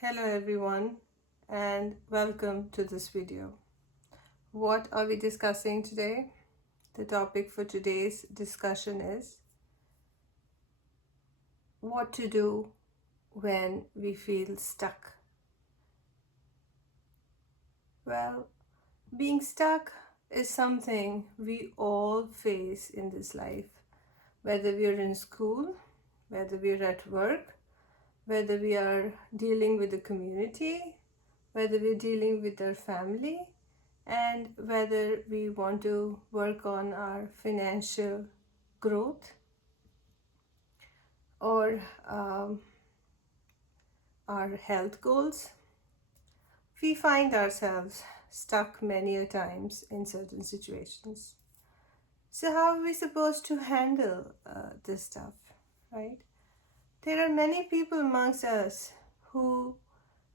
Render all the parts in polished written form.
Hello everyone and welcome to this video. What are we discussing today? The topic for today's discussion is what to do when we feel stuck. Well, being stuck is something we all face in this life, whether we are in school, whether we are at work, whether we are dealing with the community, whether we're dealing with our family, and whether we want to work on our financial growth or our health goals. We find ourselves stuck many a times in certain situations. So how are we supposed to handle this stuff, right? There are many people amongst us who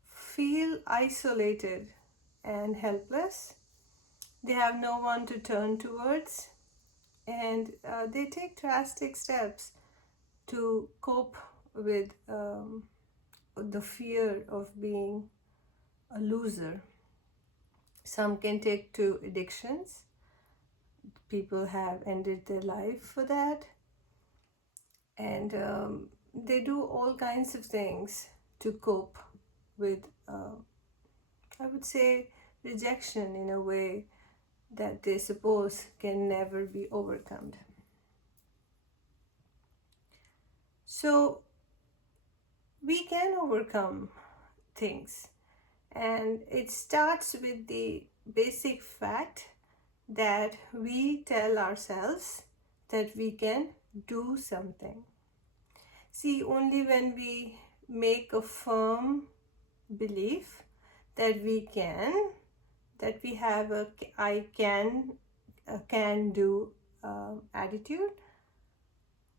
feel isolated and helpless. They have no one to turn towards, and they take drastic steps to cope with the fear of being a loser. Some can take to addictions. People have ended their life for that, and they do all kinds of things to cope with, I would say, rejection in a way that they suppose can never be overcome. So we can overcome things, and it starts with the basic fact that we tell ourselves that we can do something. See, only when we make a firm belief that we can, that we have a can do attitude,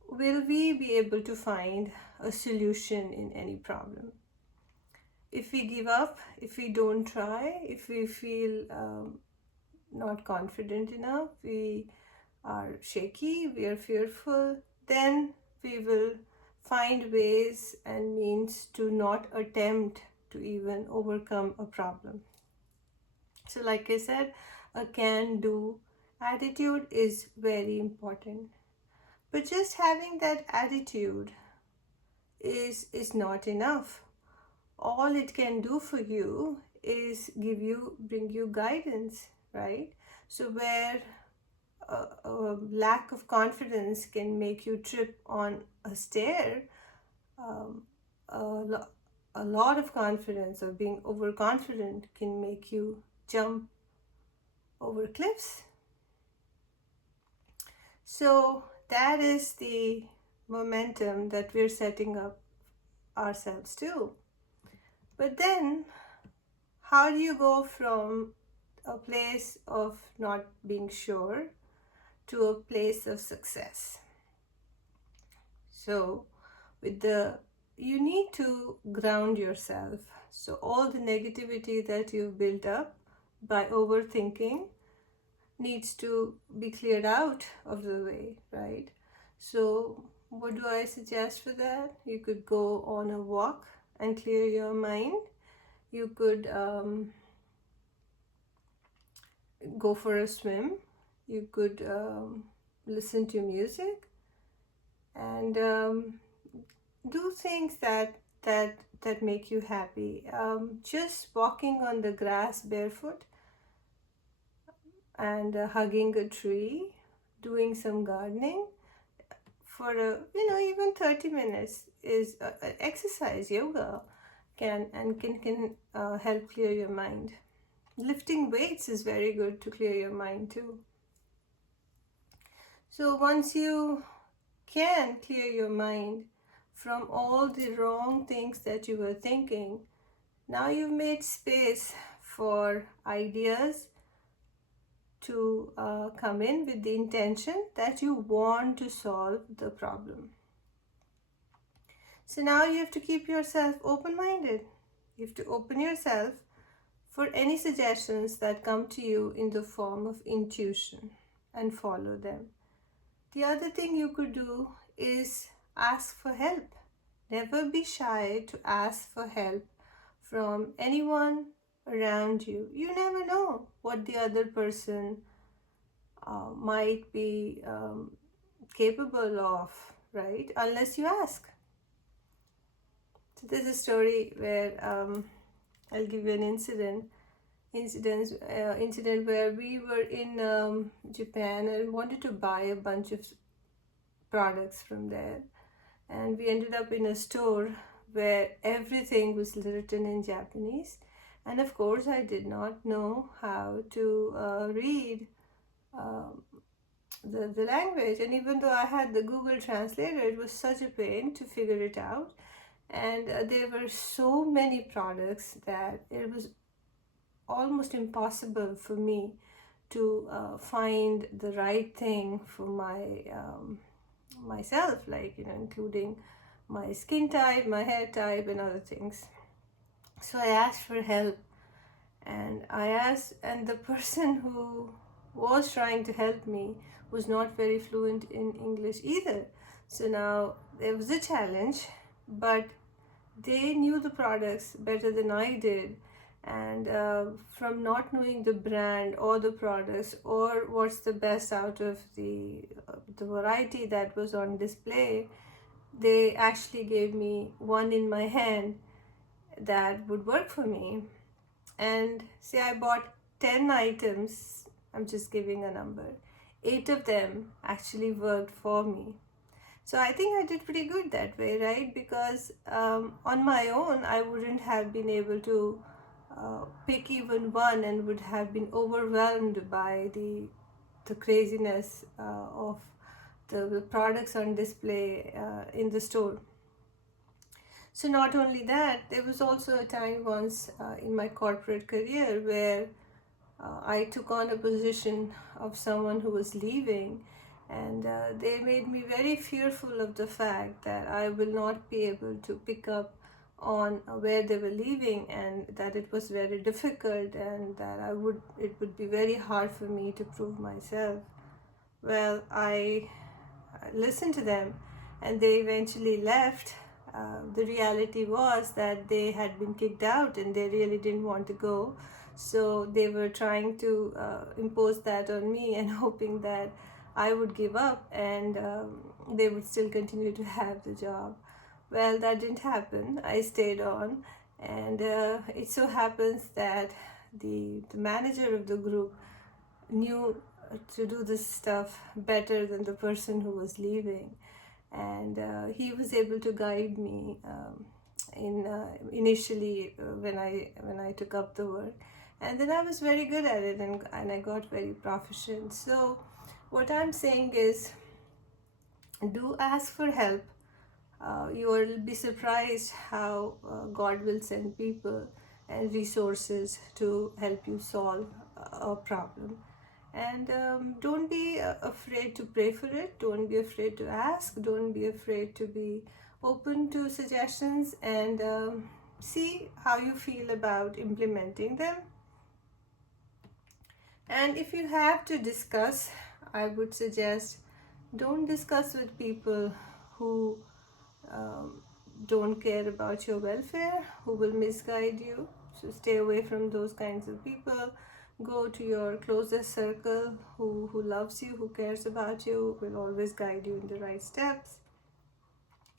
will we be able to find a solution in any problem. If we give up, if we don't try, if we feel not confident enough, we are shaky, we are fearful, then we will find ways and means to not attempt to even overcome a problem. So like I said, a can-do attitude is very important. But just having that attitude is not enough. All it can do for you is bring you guidance, right? So where a lack of confidence can make you trip on a stair, um, a lot of confidence or being overconfident can make you jump over cliffs. So that is the momentum that we're setting up ourselves to. But then, how do you go from a place of not being sure to a place of success? So, you need to ground yourself. So, all the negativity that you've built up by overthinking needs to be cleared out of the way, right? So, what do I suggest for that? You could go on a walk and clear your mind. You could go for a swim. You could listen to music and do things that make you happy. Just walking on the grass barefoot and hugging a tree, doing some gardening for even 30 minutes is exercise. Yoga can help clear your mind. Lifting weights is very good to clear your mind too. So once you can clear your mind from all the wrong things that you were thinking, now you've made space for ideas to come in with the intention that you want to solve the problem. So now you have to keep yourself open-minded. You have to open yourself for any suggestions that come to you in the form of intuition and follow them. The other thing you could do is ask for help. Never be shy to ask for help from anyone around you. You never know what the other person might be capable of, right? Unless you ask. So there's a story where I'll give you an incident where we were in Japan and wanted to buy a bunch of products from there, and we ended up in a store where everything was written in Japanese, and of course I did not know how to read um, the language, and even though I had the Google translator, it was such a pain to figure it out. And there were so many products that it was almost impossible for me to find the right thing for myself, like, including my skin type, my hair type, and other things. So I asked for help, and the person who was trying to help me was not very fluent in English either. So now there was a challenge, but they knew the products better than I did. And from not knowing the brand or the products or what's the best out of the variety that was on display, they actually gave me one in my hand that would work for me. And say I bought 10 items, I'm just giving a number, 8 of them actually worked for me. So I think I did pretty good that way, right? Because on my own, I wouldn't have been able to pick even one, and would have been overwhelmed by the craziness of the products on display in the store. So not only that, there was also a time once in my corporate career where I took on a position of someone who was leaving, and they made me very fearful of the fact that I will not be able to pick up on where they were leaving, and that it was very difficult, and that it would be very hard for me to prove myself. Well, I listened to them, and they eventually left. The reality was that they had been kicked out and they really didn't want to go. So they were trying to impose that on me and hoping that I would give up, and they would still continue to have the job. Well, that didn't happen. I stayed on, and it so happens that the manager of the group knew to do this stuff better than the person who was leaving, and he was able to guide me in initially when I took up the work, and then I was very good at it, and I got very proficient. So what I'm saying is, do ask for help. You will be surprised how God will send people and resources to help you solve a problem. And don't be afraid to pray for it. Don't be afraid to ask. Don't be afraid to be open to suggestions, and see how you feel about implementing them. And if you have to discuss, I would suggest don't discuss with people who um, don't care about your welfare, who will misguide you. So stay away from those kinds of people. Go to your closest circle who loves you, who cares about you, will always guide you in the right steps.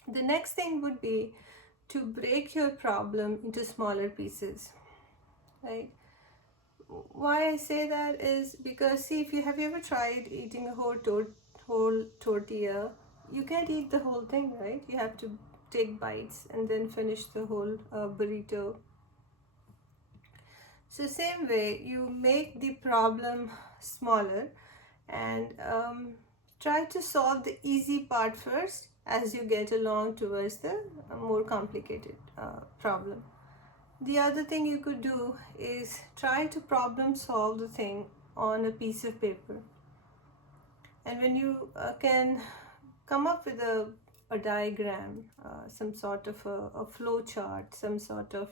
The next thing would be to break your problem into smaller pieces, right? Why I say that is because, see, if you have you ever tried eating a whole tortilla, you can't eat the whole thing, right? You have to take bites and then finish the whole burrito. So same way, you make the problem smaller, and try to solve the easy part first as you get along towards the more complicated problem. The other thing you could do is try to problem solve the thing on a piece of paper. And when you can come up with a diagram, some sort of a flow chart, some sort of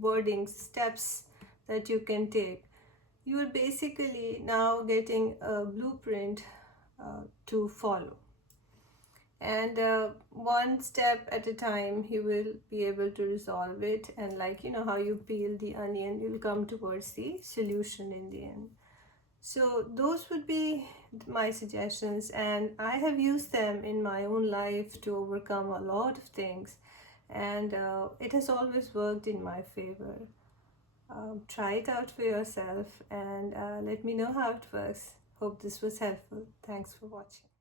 wording, steps that you can take, you are basically now getting a blueprint to follow. And one step at a time, he will be able to resolve it. And like, how you peel the onion, you'll come towards the solution in the end. So those would be my suggestions, and I have used them in my own life to overcome a lot of things, and it has always worked in my favor. Try it out for yourself, and let me know how it works. Hope this was helpful. Thanks for watching.